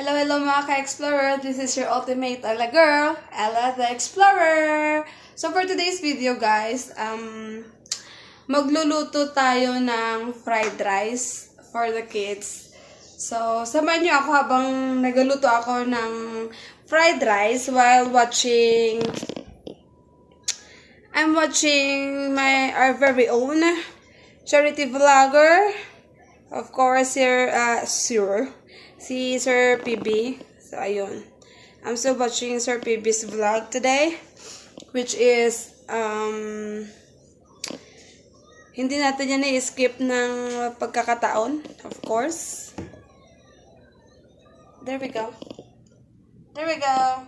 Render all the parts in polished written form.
Hello, hello mga ka-explorer! This is your ultimate Ella girl, Ella the Explorer! So for today's video guys, magluluto tayo ng fried rice for the kids. So samahan niyo ako habang nagluluto ako ng fried rice while watching our very own charity vlogger. Of course, si Sir PB. So, ayun. I'm still watching Sir PB's vlog today, which is, hindi natin yan i-skip ng pagkakataon, of course. There we go. There we go.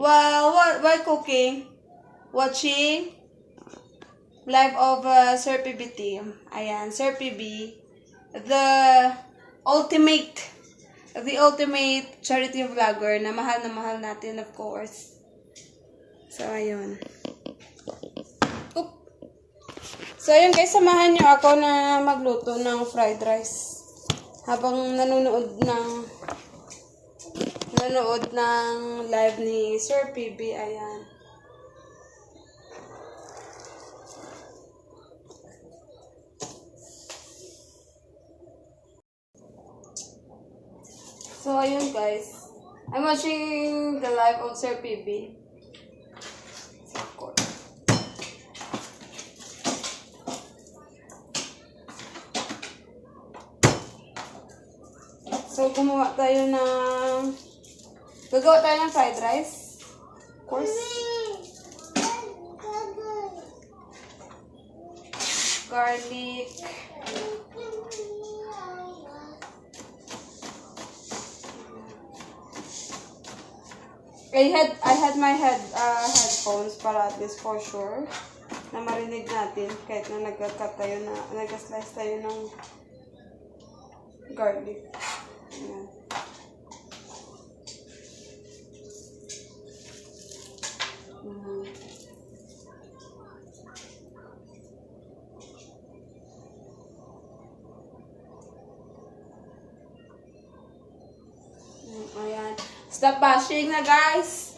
While cooking, watching live of Sir PB team. Ayan, Sir PB, the ultimate charity vlogger na mahal natin, of course. So, ayun. Oop. So, ayun guys, samahan nyo ako na magluto ng fried rice. Habang nanonood ng live ni Sir PB, ayan. So, ayun guys. I'm watching the live of Sir PB. So, gagawa tayo ng fried rice. Of course. Garlic. I had my headphones para at least for sure na marinig natin kahit na nag-slice tayo ng garlic. Ayan. Ayan. Stop bashing na guys.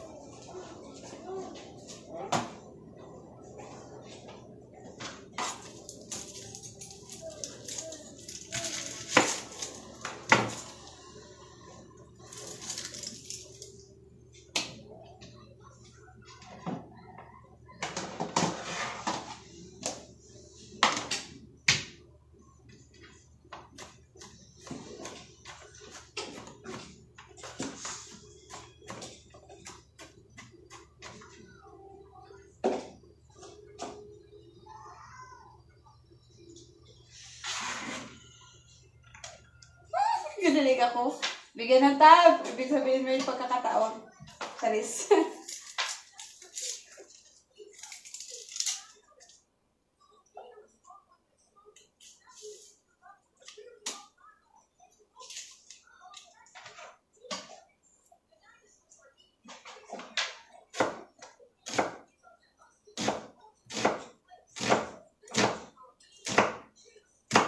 Ganalig ako. Bigyan ng tab. Ibig sabihin may pagkakataon. Charis.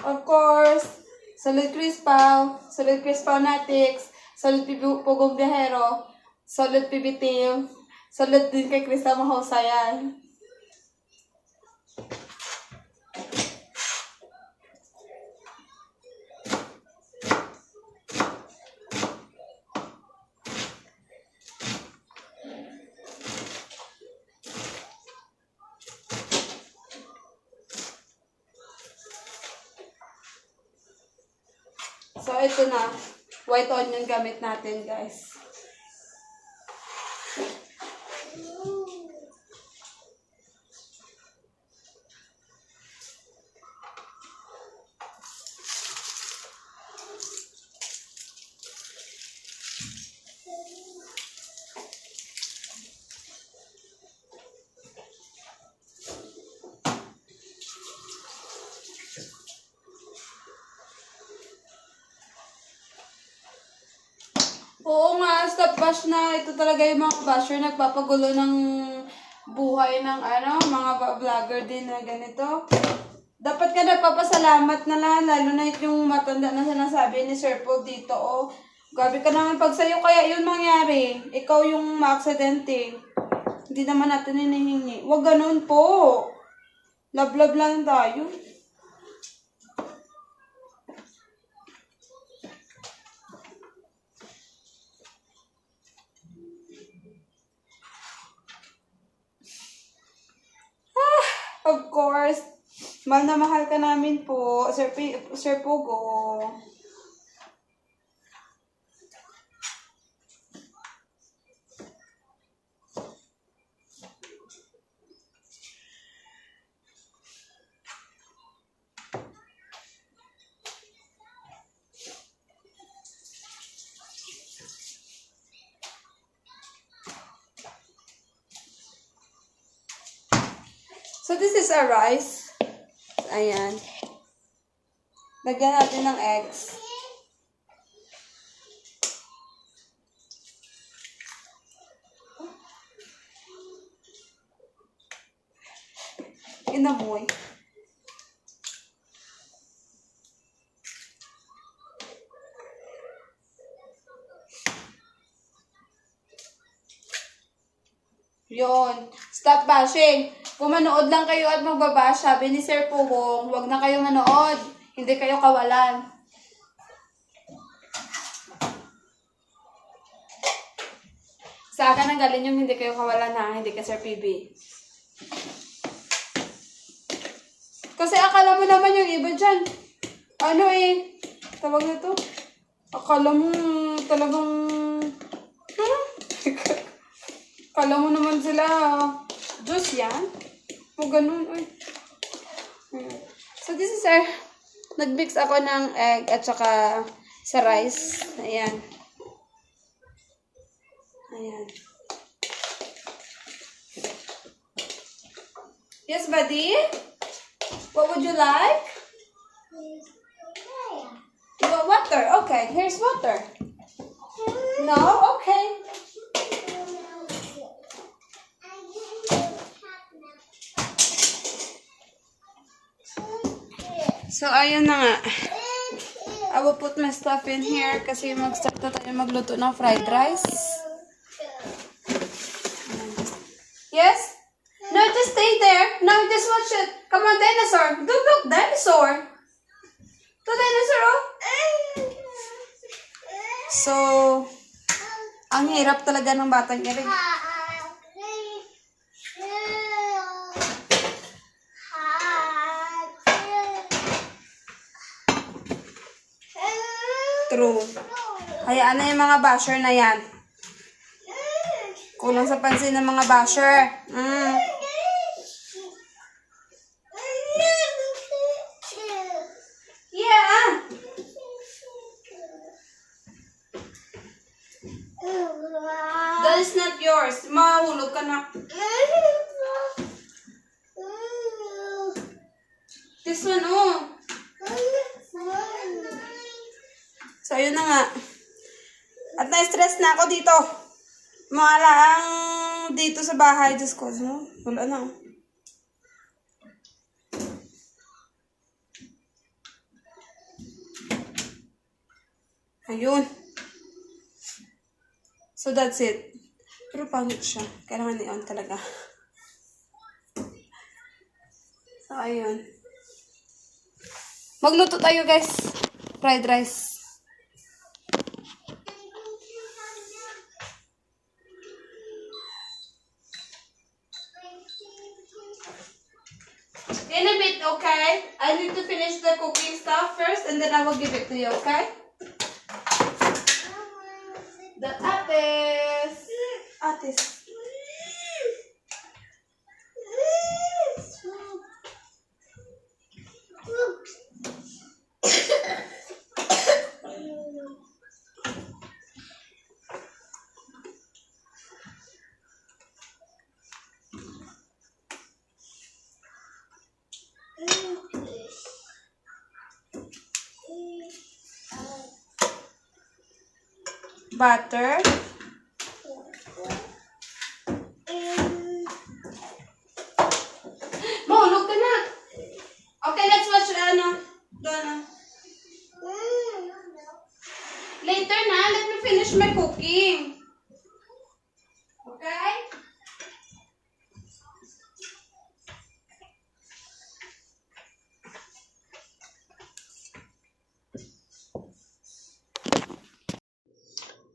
Of course, Solid Crispaw Natics, Solid Pugong Biyahero, Solid PB Team, Solid din kay Krista Mahusayan. So, ito na. White onion gamit natin, guys. Oo nga, stop bash na. Ito talaga yung mga basher nagpapagulo ng buhay ng mga vlogger din na ganito. Dapat ka nagpapasalamat na lang, lalo na yung matanda na sinasabi ni Sir Paul dito, oh. Gabi ka naman pag sa'yo, kaya yun mangyari. Ikaw yung maaksidente. Hindi naman natin hinihingi. Huwag ganun po. Love-love lang tayo. Of course. Mahal na mahal ka namin po, Sir Pogo. So, this is a rice. Ayan. Lagyan natin ng eggs. Inamoy. Yon. Stop bashing. Kung manood lang kayo at magbabash, sabi ni Sir Pugong, huwag na kayo manood. Hindi kayo kawalan. Sa akin ang galing yung hindi kayo kawalan ha, hindi ka Sir PB. Kasi akala mo naman yung iba dyan. Ano eh, tawag na to? Akala mo talagang... Akala mo naman sila, Diyos yan. O ganun, uy. So, this is our, nag-mix ako ng egg at saka sa rice. Ayan. Ayan. Yes, buddy? What would you like? You want water? Okay, here's water. No? Okay. So, ayun na nga. I will put my stuff in here kasi mag-start na tayo magluto ng fried rice. Yes? No, just stay there. No, just watch it. Come on, dinosaur. Look, dinosaur. To dinosaur, oh. So, ang hirap talaga ng batang Eric. True. Hayaan na yung mga basher na yan. Kulang sa pansin ng mga basher. Yeah. That is not yours. Mahulog ka na. This one, oh. So, yun na nga. At na-stress na ako dito. Mga laang dito sa bahay. Diyos ko, wala na. Ayun. So, that's it. Pero pangit siya. Kailangan i-on talaga. So, ayun. Magluto tayo, guys. Fried rice. In a bit, okay? I need to finish the cooking stuff first and then I will give it to you, okay? The atis. Atis. Butter. Mahulog ka na. Okay, let's Later na, let me finish my cooking. Okay?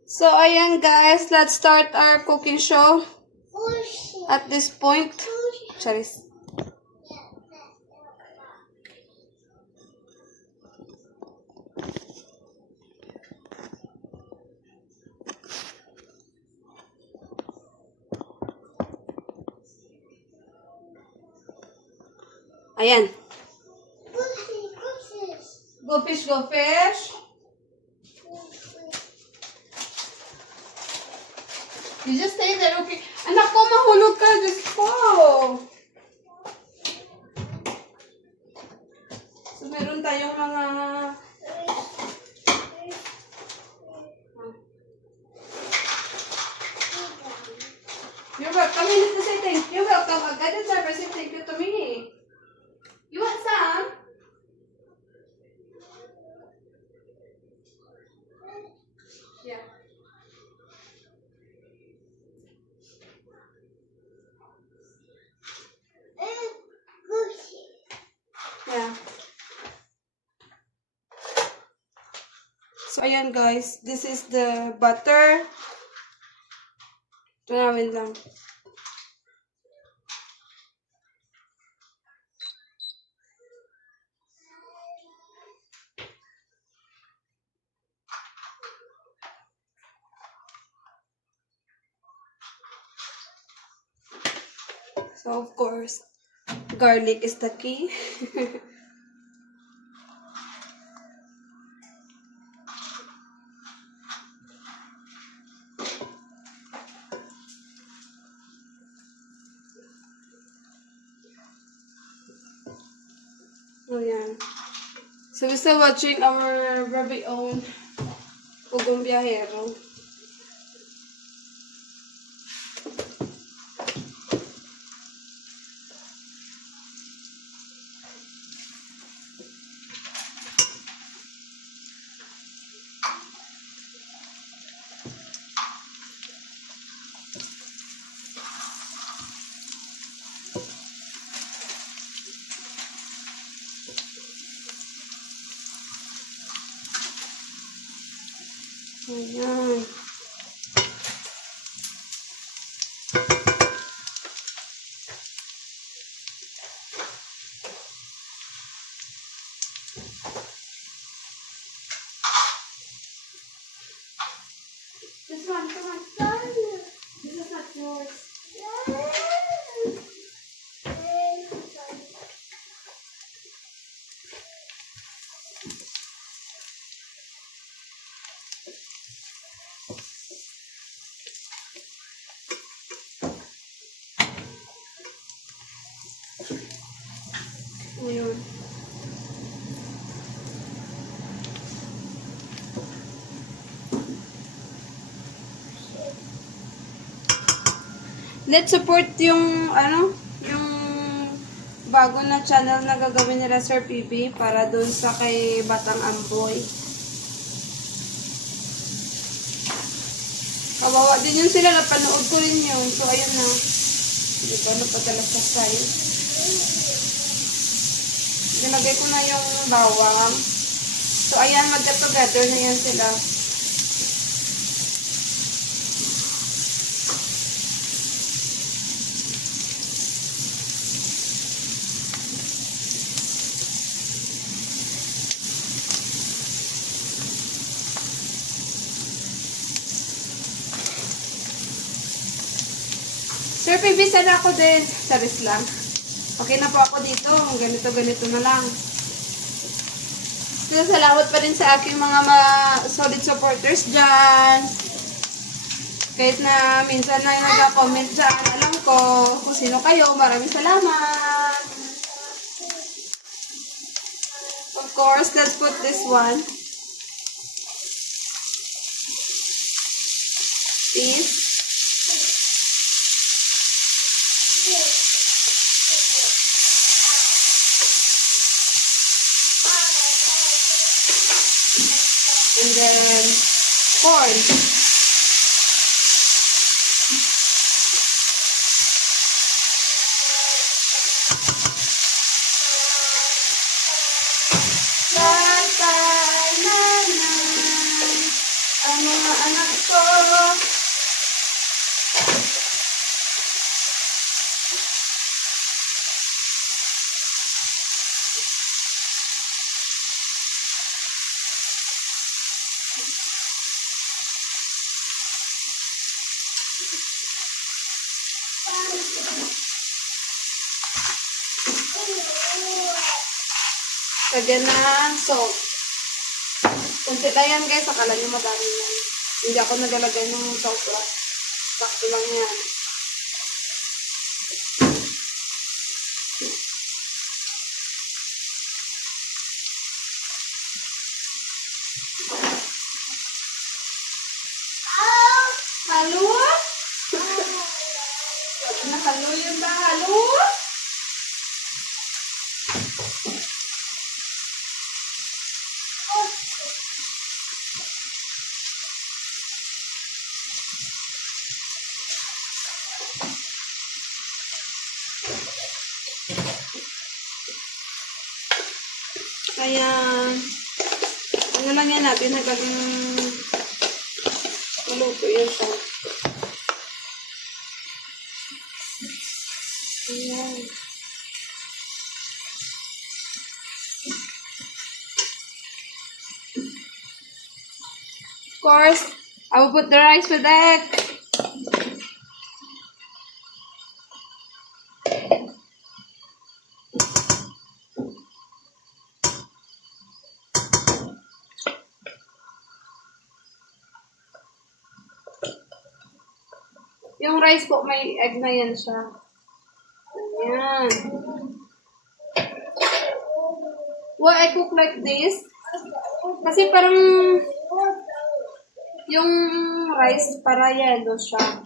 So, ayan guys, let's start our cooking show. At this point, Charis. Ayan. Go fish, go fish. You just stay there, okay? Anak ko, mahulog ka. Diyos ko. So, meron tayong mga... You're welcome. You need to say thank you. Welcome. Agad and never say thank you to me. You want some? Yeah. Yeah. So, ayan guys. This is the butter. Tunawin lang. So, of course, garlic is the key. Oh, yeah. So, we're still watching our very own Pugong Biyahero. Ayan. This one, come on. This is not yours. Ayun. Let's support yung, yung bago na channel na gagawin nila Sir PB para dun sa kay Batang Amboy. Kawawa din yun sila, napanood ko rin yun. So, ayun na. Hindi ko napadala sa side. Nilagay ko na yung bawang. So, ayan, mag-together na yan sila. Sir PB, sana ako din. Charis lang. Okay na po ako dito. Ganito-ganito na lang. Still, salamat pa rin sa aking mga solid supporters dyan. Kahit na minsan na nag-comment dyan, alam ko kung sino kayo. Maraming salamat. Of course, let's put this one. Peace. And then, corn. Tatay, nanay, ang mga anak ko. Lagyan ng salt. Kunti lang yan guys, akala nyo madami yan. Hindi ako nagalagay ng salt. Sakto lang yan. Halo? Halo yun ba? Halo? Kaya, ano lang yan natin, hanggang maluto yan siya. Ayan. Of course, I will put the rice with egg. Yung rice po, may egg na yan siya. Ayan. Well, I cook like this. Kasi parang yung rice para yellow siya.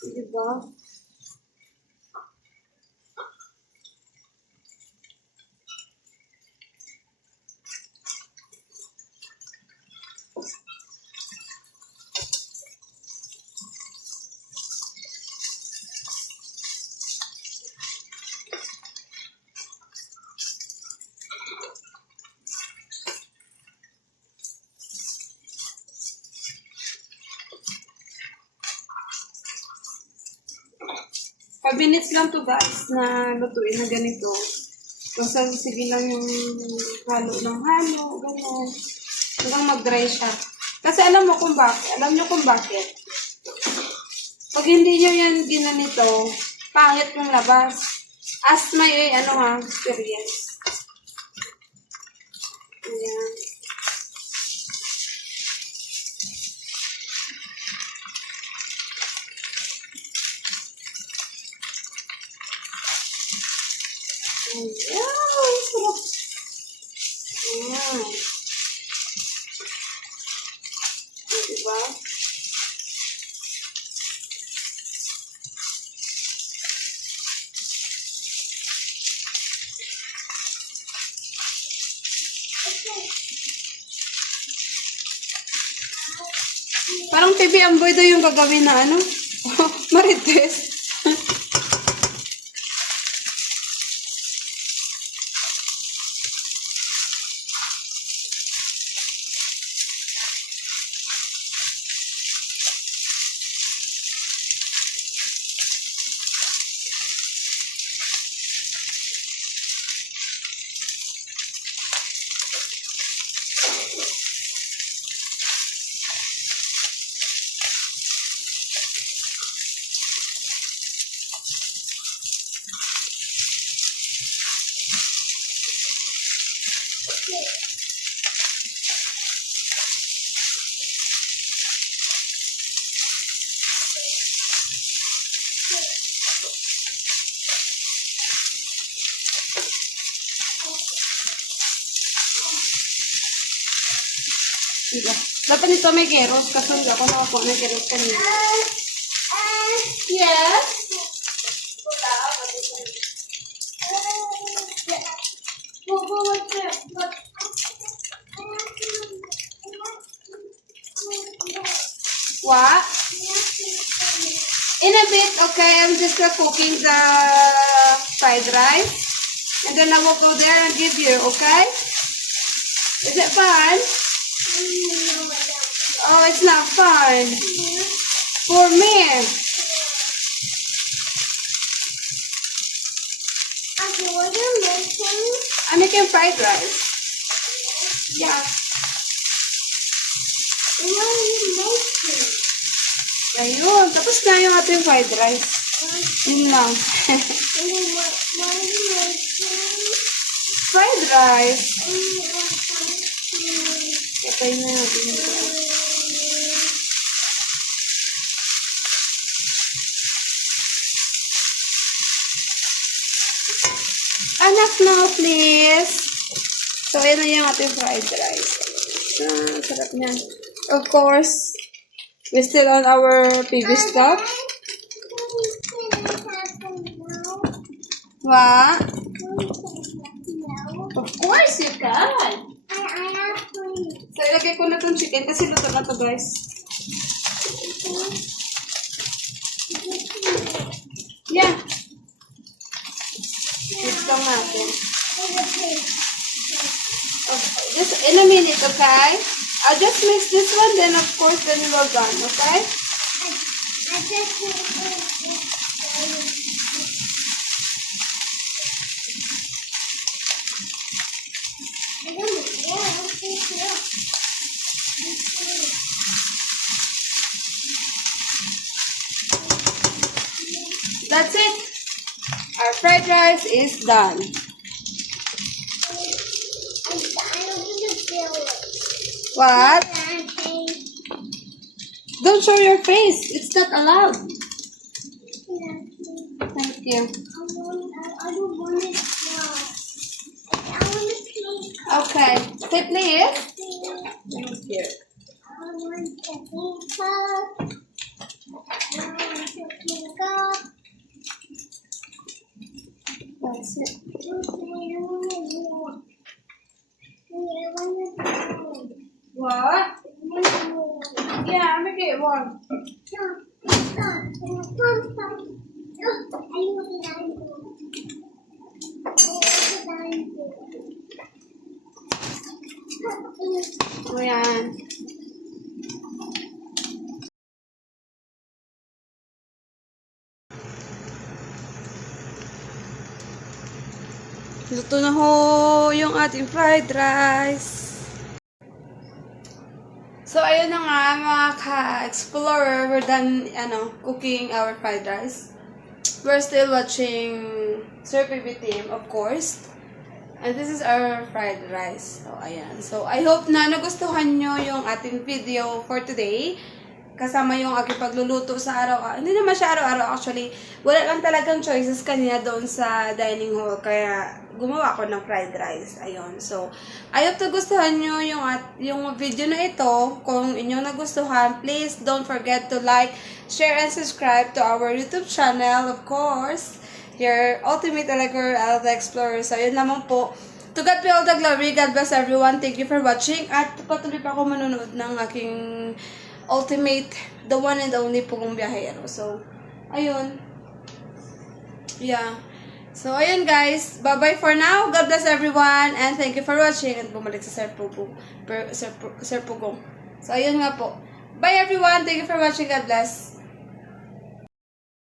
Diba? Minutes lang to guys na lutuin na ganito. Basta sige lang yung halo ng halo, gano'n. Hanggang mag-dry siya. Kasi alam mo kung bakit. Alam nyo kung bakit. Pag hindi nyo yan ginanito, pangit yung labas. As may experience. Ayan. Ayan, sarap. Ayan. Diba? Parang TV Amboy daw yung gagawin na Marites. Diba? Dapat nito may keros kasi hindi ako nakakuha ng keros kanina. Yes. Yes? What? In a bit, okay, I'm just cooking the fried rice. And then I will go there and give you, okay? Is it fun? Oh, it's not fun. For me. I'm making fried rice. Yeah. Ayun, tapos na yung ating fried rice. Yun lang. Fried rice. Patay na natin yung rice. Anak na, please. So, ayan na yung ating fried rice. Sarap niyan. Of course, we're still on our piggy stuff. What? Of course, you can. So, ilagay ko na itong chicken kasi luto na to, guys. Yeah. Mix lang natin. Okay. Just in a minute, okay? I'll just mix this one, then of course, then we're done, okay? That's it. Our fried rice is done. What? Don't show your face. It's not allowed. Thank you. Okay. Say please. Thank you. That's it. What? Yeah, make it one. Ayan. Luto na ho yung ating fried rice. So, ayun na nga, mga ka-explorer, we're done, cooking our fried rice. We're still watching Sir PB Team, of course. And this is our fried rice. So, ayan. So, I hope na nagustuhan nyo yung ating video for today. Kasama yung aking pagluluto sa araw-araw. Hindi naman siya araw-araw actually. Wala lang talagang choices kanina doon sa dining hall. Kaya gumawa ko ng fried rice. Ayun. So, I hope na gustuhan nyo yung video na ito. Kung inyong nagustuhan, please don't forget to like, share, and subscribe to our YouTube channel. Of course, your ultimate Allegor Alva Explorer. So, yun naman po. To God be all the glory. God bless everyone. Thank you for watching. At patuloy pa ako manonood ng aking ultimate, the one and only pong biyahero. So, ayun. Yeah. So, ayun guys. Bye-bye for now. God bless everyone. And thank you for watching. At bumalik sa Sir Pugong. So, ayun nga po. Bye everyone. Thank you for watching. God bless.